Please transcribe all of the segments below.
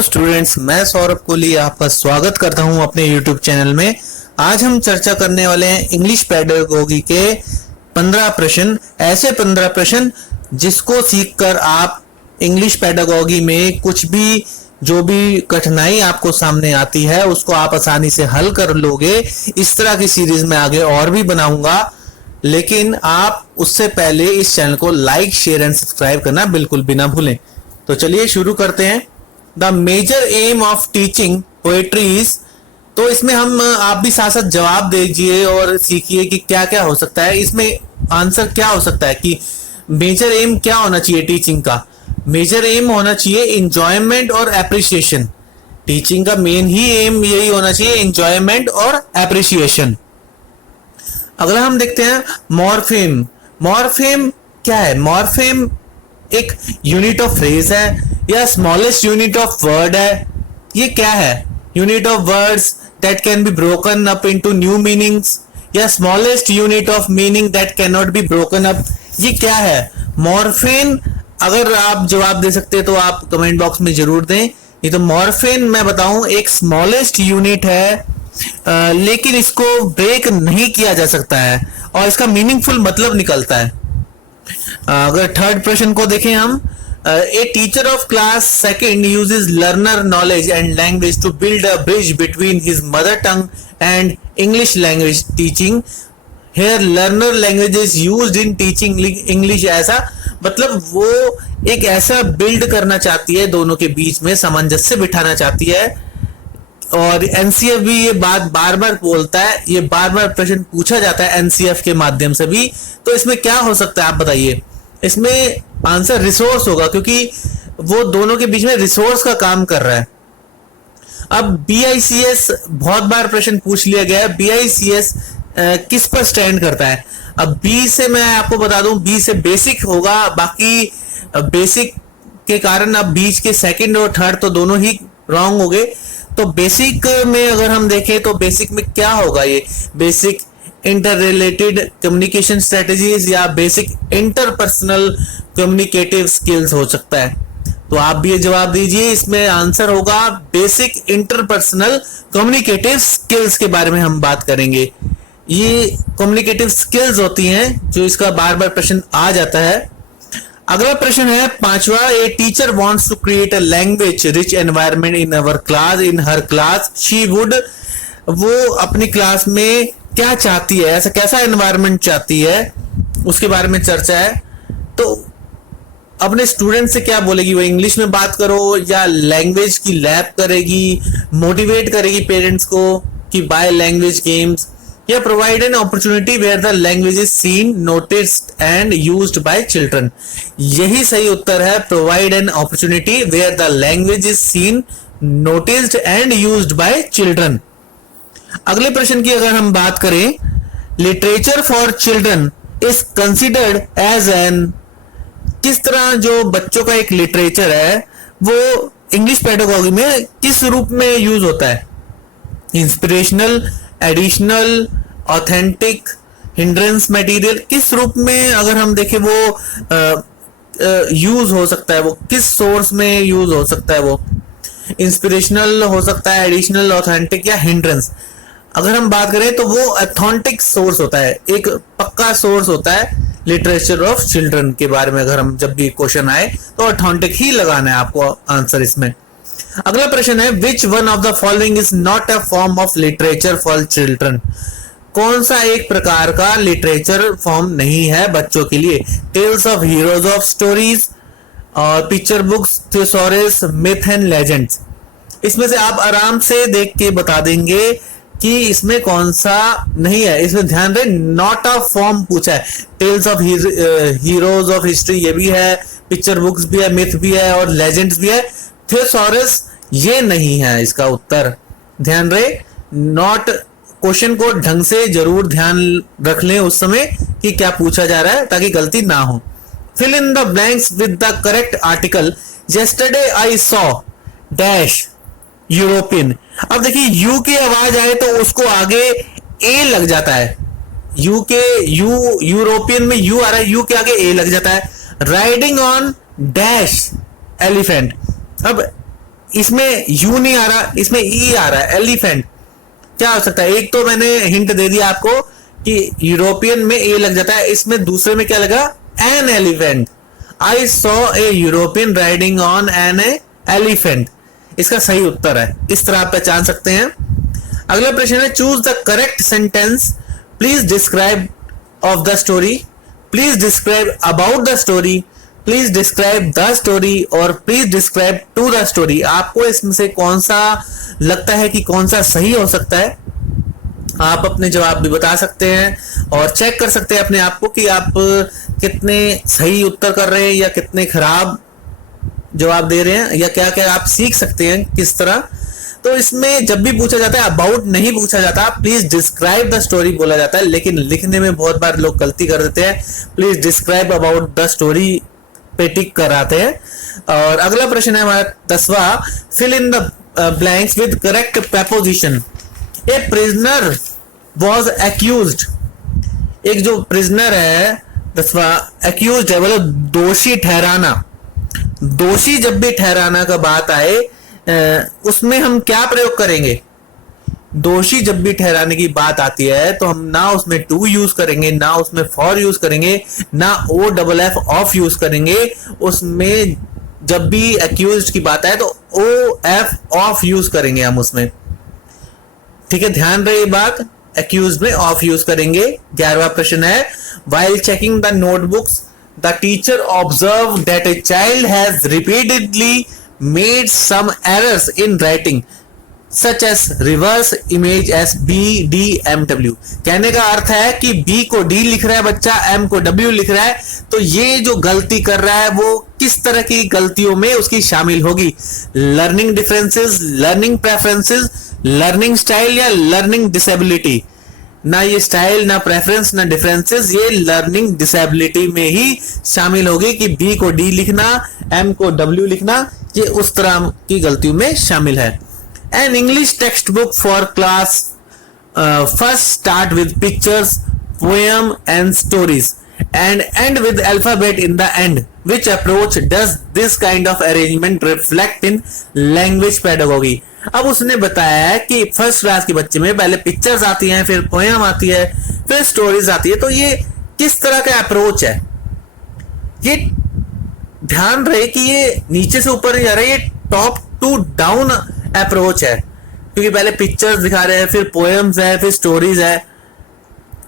Hello students, मैं सौरभ कोहली आपका स्वागत करता हूं अपने यूट्यूब चैनल में। आज हम चर्चा करने वाले हैं इंग्लिश पेडागोगी के 15 प्रश्न, ऐसे 15 प्रश्न जिसको सीखकर आप इंग्लिश पेडागोगी में कुछ भी जो भी कठिनाई आपको सामने आती है उसको आप आसानी से हल कर लोगे। इस तरह की सीरीज में आगे और भी बनाऊंगा, लेकिन आप उससे पहले इस चैनल को लाइक, शेयर एंड सब्सक्राइब करना बिल्कुल भी ना भूलें। तो चलिए शुरू करते हैं। The major aim of teaching poetry is, तो इसमें हम आप भी साथ साथ जवाब दीजिए और सीखिए कि क्या क्या हो सकता है। इसमें आंसर क्या हो सकता है कि मेजर एम क्या होना चाहिए टीचिंग का। मेजर एम होना चाहिए इंजॉयमेंट और एप्रिसिएशन। टीचिंग का मेन ही एम यही होना चाहिए, इंजॉयमेंट और एप्रिसिएशन। अगला हम देखते हैं मॉर्फेम। मॉर्फेम क्या है? मॉर्फेम एक यूनिट ऑफ फ्रेज है या स्मॉलेस्ट यूनिट ऑफ वर्ड है। ये क्या है? Unit of words that can be broken up into new meanings या smallest unit of meaning that can not be broken up. ये क्या है मॉर्फेम? अगर आप जवाब दे सकते हैं तो आप कमेंट बॉक्स में जरूर दें। ये तो मॉर्फेम मैं बताऊं एक स्मॉलेस्ट यूनिट है, लेकिन इसको ब्रेक नहीं किया जा सकता है और इसका मीनिंगफुल मतलब निकलता है। अगर थर्ड प्रश्न को देखें हम, a teacher of class second uses learner knowledge and language to build a bridge between his mother tongue and English language teaching. Here learner language is used in teaching English. ऐसा मतलब वो एक ऐसा build करना चाहती है, दोनों के बीच में सामंजस्य बिठाना चाहती है। और एनसीएफ भी ये बात बार बार बोलता है, ये बार बार प्रश्न पूछा जाता है एनसीएफ के माध्यम से भी। तो इसमें क्या हो सकता है आप बताइए? इसमें आंसर रिसोर्स होगा, क्योंकि वो दोनों के बीच में रिसोर्स का काम कर रहा है। अब बीआईसीएस बहुत बार प्रश्न पूछ लिया गया है, बीआईसीएस किस पर स्टैंड करता है? अब बी से मैं आपको बता दूं, बी से बेसिक होगा, बाकी बेसिक के कारण अब बीच के सेकंड और थर्ड तो दोनों ही रॉन्ग हो गए। तो बेसिक में अगर हम देखें तो बेसिक में क्या होगा? ये basic inter related communication strategies या बेसिक इंटरपर्सनल कम्युनिकेटिव स्किल्स हो सकता है। तो आप भी ये जवाब दीजिए। इसमें आंसर होगा बेसिक इंटरपर्सनल कम्युनिकेटिव स्किल्स के बारे में हम बात करेंगे। ये कम्युनिकेटिव स्किल्स होती हैं जो इसका बार बार प्रश्न आ जाता है। अगला प्रश्न है पांचवा, a teacher wants to create a language rich environment in our class in her class she would. वो अपनी क्लास में क्या चाहती है, ऐसा कैसा एनवायरनमेंट चाहती है, उसके बारे में चर्चा है। तो अपने स्टूडेंट से क्या बोलेगी? वो इंग्लिश में बात करो या लैंग्वेज की लैब करेगी, मोटिवेट करेगी पेरेंट्स को कि बाय लैंग्वेज गेम्स, या provide an opportunity where the language is seen, noticed and used by children. यही सही उत्तर है, provide an opportunity where the language is seen, noticed and used by children. अगले प्रश्न की अगर हम बात करें, literature for children is considered as an, किस तरह जो बच्चों का एक लिटरेचर है वो इंग्लिश पेडागोगी में किस रूप में यूज होता है? Inspirational, additional, authentic, hindrance material, किस रूप में अगर हम देखें वो यूज हो सकता है? वो किस सोर्स में यूज हो सकता है? वो इंस्पिरेशनल हो सकता है, एडिशनल, ऑथेंटिक या हिंड्रेंस। अगर हम बात करें तो वो ऑथेंटिक सोर्स होता है, एक पक्का सोर्स होता है लिटरेचर ऑफ चिल्ड्रन के बारे में। अगर हम जब भी क्वेश्चन आए तो ऑथेंटिक ही लगाना है आपको आंसर इसमें। अगला प्रश्न है, which one of the following is not a form of literature for children. कौन सा एक प्रकार का लिटरेचर फॉर्म नहीं है बच्चों के लिए? Tales of heroes of stories और picture books, thesaurus, myth and legends. इसमें से आप आराम से देख के बता देंगे कि इसमें कौन सा नहीं है। इसमें ध्यान रहे, नॉट अ फॉर्म पूछा है। Tales of heroes of history ये भी है, पिक्चर बुक्स भी है, मिथ भी है और लेजेंड्स भी है। थियोसॉरस ये नहीं है इसका उत्तर। ध्यान रहे, नॉट, क्वेश्चन को ढंग से जरूर ध्यान रख लें उस समय कि क्या पूछा जा रहा है ताकि गलती ना हो। Fill in the blanks with the correct article. Yesterday I saw dash European. अब देखिए यू की आवाज आए तो उसको आगे ए लग जाता है। यू के यूरोपियन में यू आ रहा है, यू के आगे ए लग जाता है। Riding on dash elephant. अब इसमें यू नहीं आ रहा, इसमें ई आ रहा है, एलिफेंट। क्या हो सकता है? एक तो मैंने हिंट दे दिया आपको कि यूरोपियन में ए लग जाता है, इसमें दूसरे में क्या लगा? An elephant. I saw a European riding on an elephant, इसका सही उत्तर है। इस तरह आप पहचान सकते हैं। अगला प्रश्न है, choose the correct sentence, please describe of the story, please describe about the story, please describe the story और please describe to the story. आपको इसमें से कौन सा लगता है कि कौन सा सही हो सकता है? आप अपने जवाब भी बता सकते हैं और चेक कर सकते हैं अपने आप को कि आप कितने सही उत्तर कर रहे हैं या कितने खराब जवाब दे रहे हैं, या क्या क्या आप सीख सकते हैं किस तरह। तो इसमें जब भी पूछा जाता है अबाउट नहीं पूछा जाता, प्लीज डिस्क्राइब द स्टोरी बोला जाता है, लेकिन लिखने में बहुत बार लोग गलती कर देते हैं, please describe about the story पे टिक कराते हैं। और अगला प्रश्न है हमारा 10वां, fill in the blanks with correct preposition. A prisoner was accused, एक जो प्रिजनर है 10वां एक्यूज्ड है, मतलब दोषी ठहराना। दोषी जब भी ठहराना का बात आए उसमें हम क्या प्रयोग करेंगे? दोषी जब भी ठहराने की बात आती है तो हम ना उसमें टू यूज करेंगे, ना उसमें फॉर यूज करेंगे, ना O double F of use करेंगे। उसमें जब भी एक्यूज्ड की बात आए तो ओ एफ ऑफ यूज करेंगे हम उसमें। ठीक है, ध्यान रहे बात, एक्यूज्ड में ऑफ यूज करेंगे। 11वां प्रश्न है, while checking the notebooks the teacher observe that a child has repeatedly made some errors in writing such as reverse image S B D M W. कहने का अर्थ है कि बी को डी लिख रहा है बच्चा, एम को डब्ल्यू लिख रहा है, तो ये जो गलती कर रहा है वो किस तरह की गलतियों में उसकी शामिल होगी? Learning differences, learning preferences, learning style या लर्निंग डिसेबिलिटी? ना ये स्टाइल, ना प्रेफरेंस, ना डिफरेंसेस, ये लर्निंग डिसेबिलिटी में ही शामिल होगी कि बी को डी लिखना, एम को डब्ल्यू लिखना, ये उस तरह की गलतियों में शामिल है। An English textbook for class first start with pictures, poem and stories and end with alphabet in the end. Which approach does this kind of arrangement reflect in language pedagogy? अब उसने बताया है कि फर्स्ट क्लास के बच्चे में पहले pictures आती हैं, फिर पोएम आती है, फिर स्टोरीज आती है। तो ये किस तरह का अप्रोच है? ये ध्यान रहे कि ये नीचे से ऊपर नहीं जा रहा है, ये टॉप टू डाउन अप्रोच है, क्योंकि पहले पिक्चर्स दिखा रहे हैं, फिर पोएम्स है, फिर स्टोरीज है।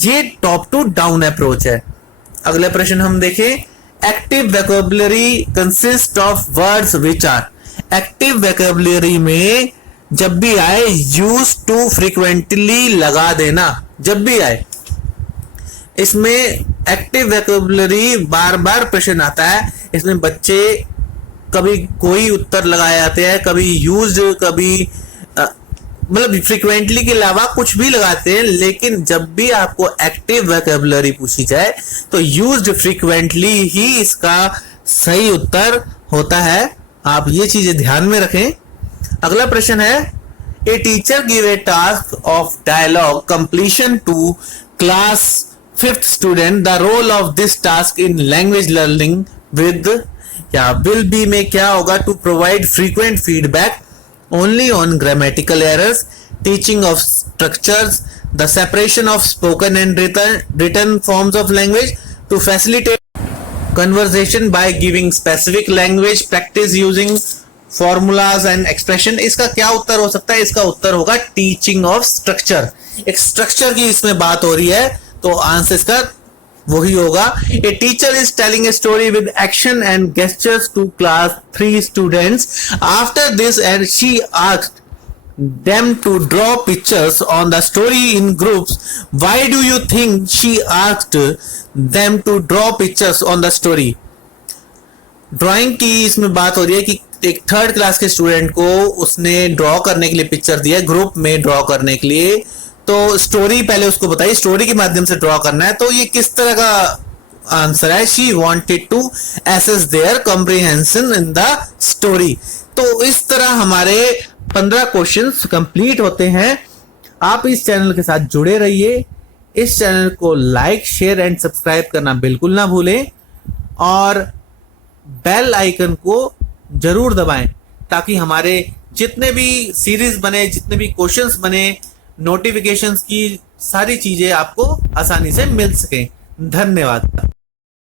ये टॉप टू डाउन अप्रोच है। अगला प्रश्न हम देखें, active vocabulary consist of words which are. Active vocabulary में जब भी आए यूज टू फ्रीक्वेंटली लगा देना, जब भी आए। इसमें एक्टिव वोकैबुलरी बार बार प्रश्न आता है, इसमें बच्चे कभी कोई उत्तर लगाए जाते हैं, कभी यूज, कभी मतलब फ्रीक्वेंटली के अलावा कुछ भी लगाते हैं, लेकिन जब भी आपको एक्टिव वोकैबुलरी पूछी जाए तो यूज्ड फ्रीक्वेंटली ही इसका सही उत्तर होता है। आप ये चीजें ध्यान में रखें। अगला प्रश्न है, a teacher give a task of dialogue completion to class 5th student, the role of this task in language learning with, या विल बी में क्या होगा? To provide frequent feedback only on grammatical errors, teaching of structures, the separation of spoken and written forms of language, to facilitate conversation by giving specific language practice using formulas and expression। इसका क्या उत्तर हो सकता है? इसका उत्तर होगा teaching of structure। एक structure की इसमें बात हो रही है, तो आंसर इसका वही होगा। A teacher is telling a story with action and gestures to class 3 students. After this, and she asked them to draw pictures on the story in groups. Why do you think she asked them to draw pictures on the story? Drawing की इसमें बात हो रही है कि एक 3rd class के student को उसने ड्रॉ करने के लिए पिक्चर दिया, ग्रुप में ड्रॉ करने के लिए। तो स्टोरी पहले उसको बताइए, स्टोरी के माध्यम से ड्रॉ करना है। तो ये किस तरह का आंसर है? She wanted to assess their comprehension in the story. तो इस तरह हमारे 15 क्वेश्चंस कंप्लीट होते हैं। आप इस चैनल के साथ जुड़े रहिए। इस चैनल को लाइक, शेयर एंड सब्सक्राइब करना बिल्कुल ना भूलें और बेल आइकन को जरूर दबाएं ताकि हमारे जितने भी सीरीज बने, जितने भी क्वेश्चंस बने, नोटिफिकेशंस की सारी चीजें आपको आसानी से मिल सके। धन्यवाद।